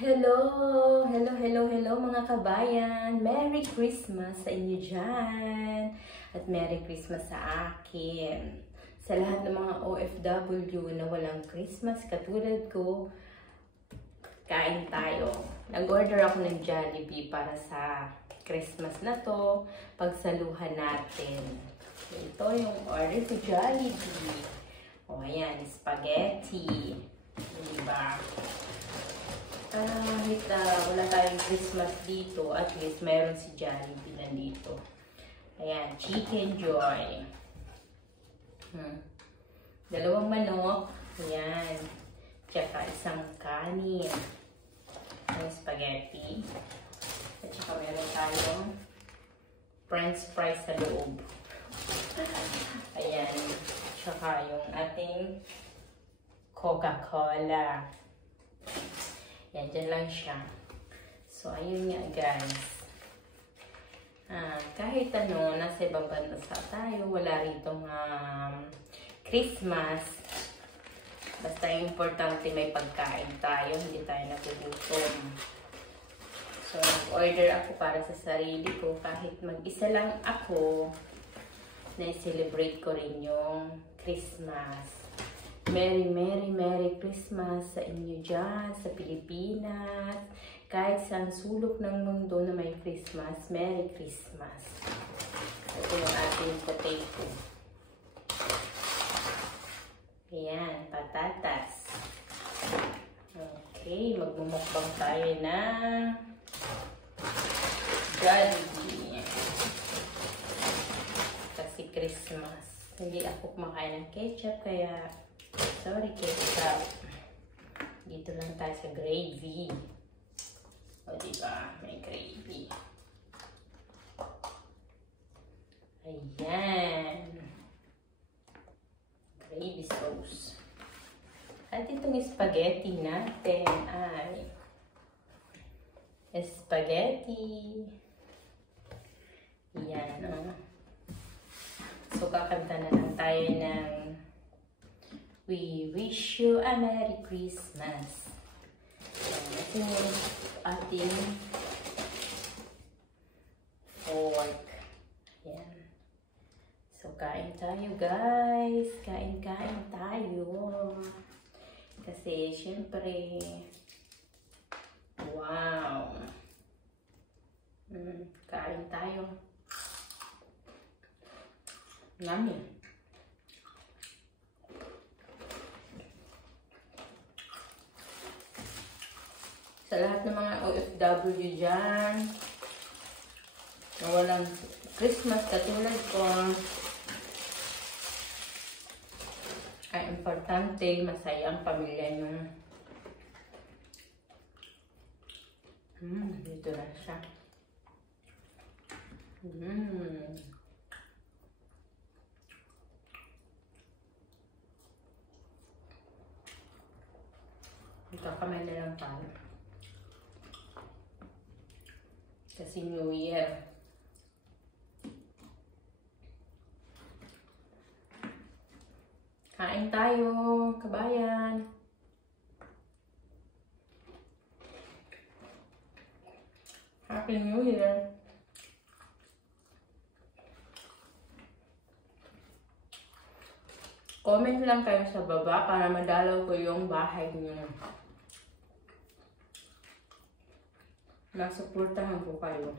Hello! Hello mga kabayan! Merry Christmas sa inyo dyan! At Merry Christmas sa akin! Sa lahat ng mga OFW na walang Christmas katulad ko, kain tayo. Nag-order ako ng Jollibee para sa Christmas na to, pagsaluhan natin. Ito yung order ko Jollibee. O ayan, spaghetti. Diba? Kahit wala tayong Christmas dito, at least mayroon si Jollibee nandito. Ayan, Chicken Joy. Dalawang manok. Ayan. Tsaka isang kanin. Ang spaghetti. At saka meron tayong French fries sa loob. Ayan. Tsaka yung ating Coca-Cola. Yan, dyan lang siya. So, ayun nga guys. Kahit ano, nasa ibang bansa tayo, wala ritong Christmas. Basta importante may pagkain tayo, hindi tayo nagugutom. So, nag-order ako para sa sarili ko. Kahit mag-isa lang ako, na-celebrate ko rin yung Christmas. Merry Christmas sa inyo dyan, sa Pilipinas. Kahit sa sulok ng mundo na may Christmas, Merry Christmas. Ito yung ating potato. Ayan, patatas. Okay, magmumukbang tayo na Jollibee. Kasi Christmas. Hindi ako kumakain ng ketchup, kaya sorry ketchup. Dito lang tayo sa gravy. O diba, may gravy. Ayan. Gravy sauce. At itong spaghetti natin ay spaghetti. Ayan, o. So, kakanta na lang tayo ng We wish you a Merry Christmas. Ito yung ating fork. Ayan. So, kain tayo guys. Kain tayo. Kasi, syempre, wow. Kain tayo. Yummy. Sa lahat ng mga OFW dyan, na walang Christmas katulad ko, ay importante, masaya ang pamilya nyo. Dito na siya. Kamay na lang tayo. Kasi New Year. Kain tayo, kabayan. Happy New Year. Comment lang kayo sa baba para madalaw ko yung bahay niyo. Nasuportahan ko kayo.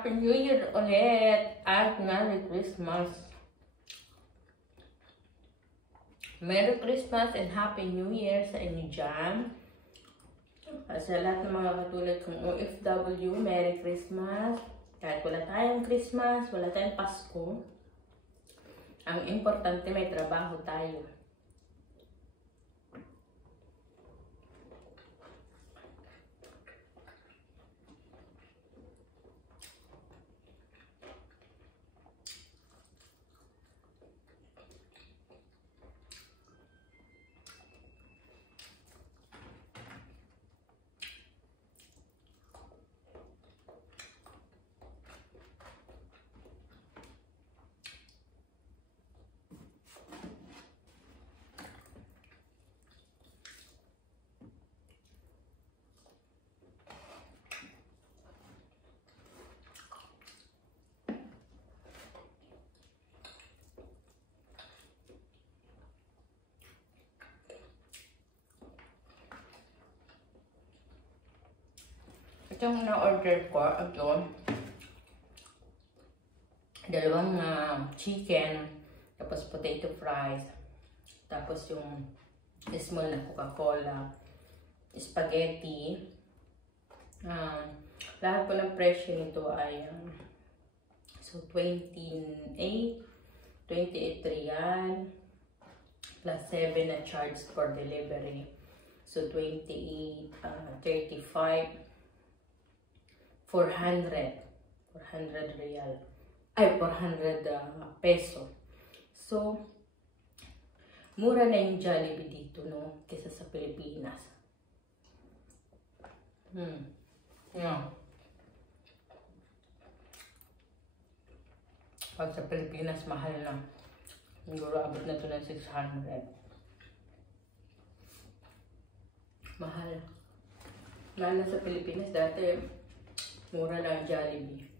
Happy New Year ulit at Merry Christmas. Merry Christmas and Happy New Year sa inyo dyan. Sa lahat ng mga katulad kong OFW, Merry Christmas. Kahit wala tayong Christmas, wala tayong Pasko, ang importante may trabaho tayo. Itong na-order ko, ito, dalawang chicken, tapos potato fries, tapos yung small na Coca-Cola, spaghetti. Lahat po ng presyo nito ay so 28 real plus 7 na charge for delivery. So 28, 35, 400 real. Ay, 400 peso. So, mura na yung Jollibee dito, no? Kesa sa Pilipinas. Yeah. Pag sa Pilipinas, mahal na. Siguro abot na ito ng 600. Mahal. Mahal na sa Pilipinas. Dati, mura lang Jollibee.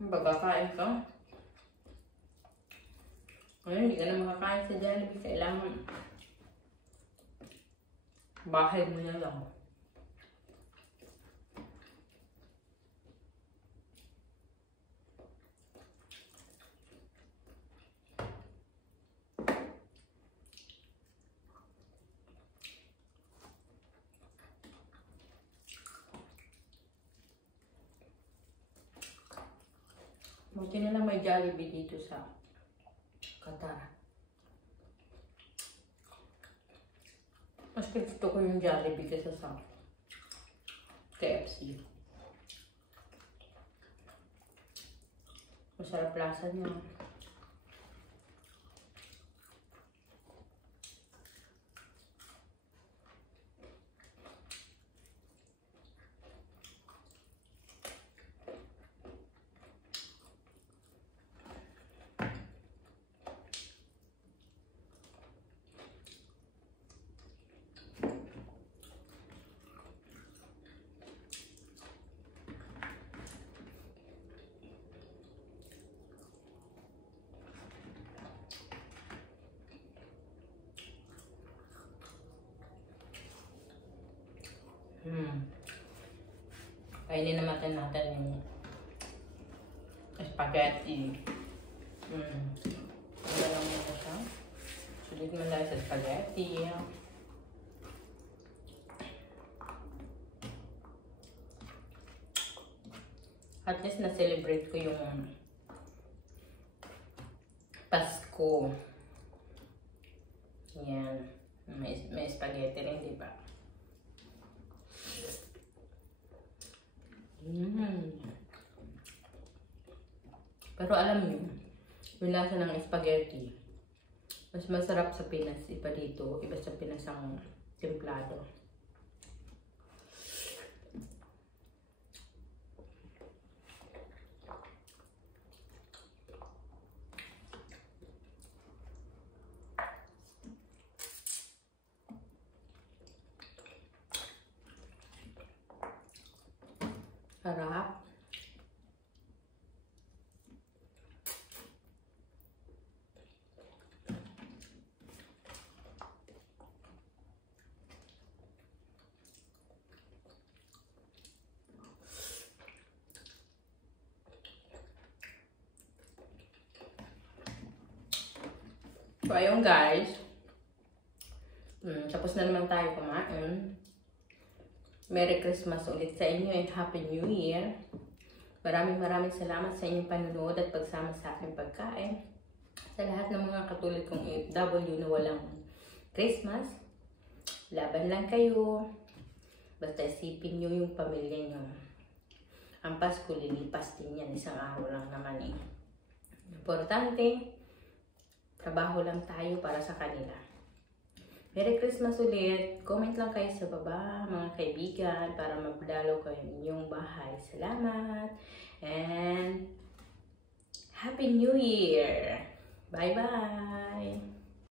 Pagkakain ka, ngayon hindi ka na makakain sa Jollibee. Kailangan bahay mo na lang. Buti na lang may Jollibee dito sa Qatar. Mas gusto ko yung Jollibee kaysa sa KFC. Masarap lasa niya. Kainin naman natin yung spaghetti. Ano lang muna siya. Sulit mo lang sa spaghetti. At least na-celebrate ko yung Pasko. Yan. May spaghetti rin, di ba? Pero alam niyo, yung lasa ng spaghetti, mas masarap sa Pinas, iba dito, iba sa Pinas ang templado. Sarap. So, ayun guys. Tapos na naman tayo kumain. Merry Christmas ulit sa inyo and Happy New Year. Maraming salamat sa inyong panunood at pagsama sa aking pagkain. Sa lahat ng mga katulad kong OFW na walang Christmas, laban lang kayo. Basta isipin nyo yung pamilya nyo. Ang Pasko, lilipas din yan. Isang araw lang naman eh. Importante, trabaho lang tayo para sa kanila. Merry Christmas ulit. Comment lang kayo sa baba, mga kaibigan, para magdalaw kayo ng inyong bahay. Salamat. And Happy New Year. Bye-bye.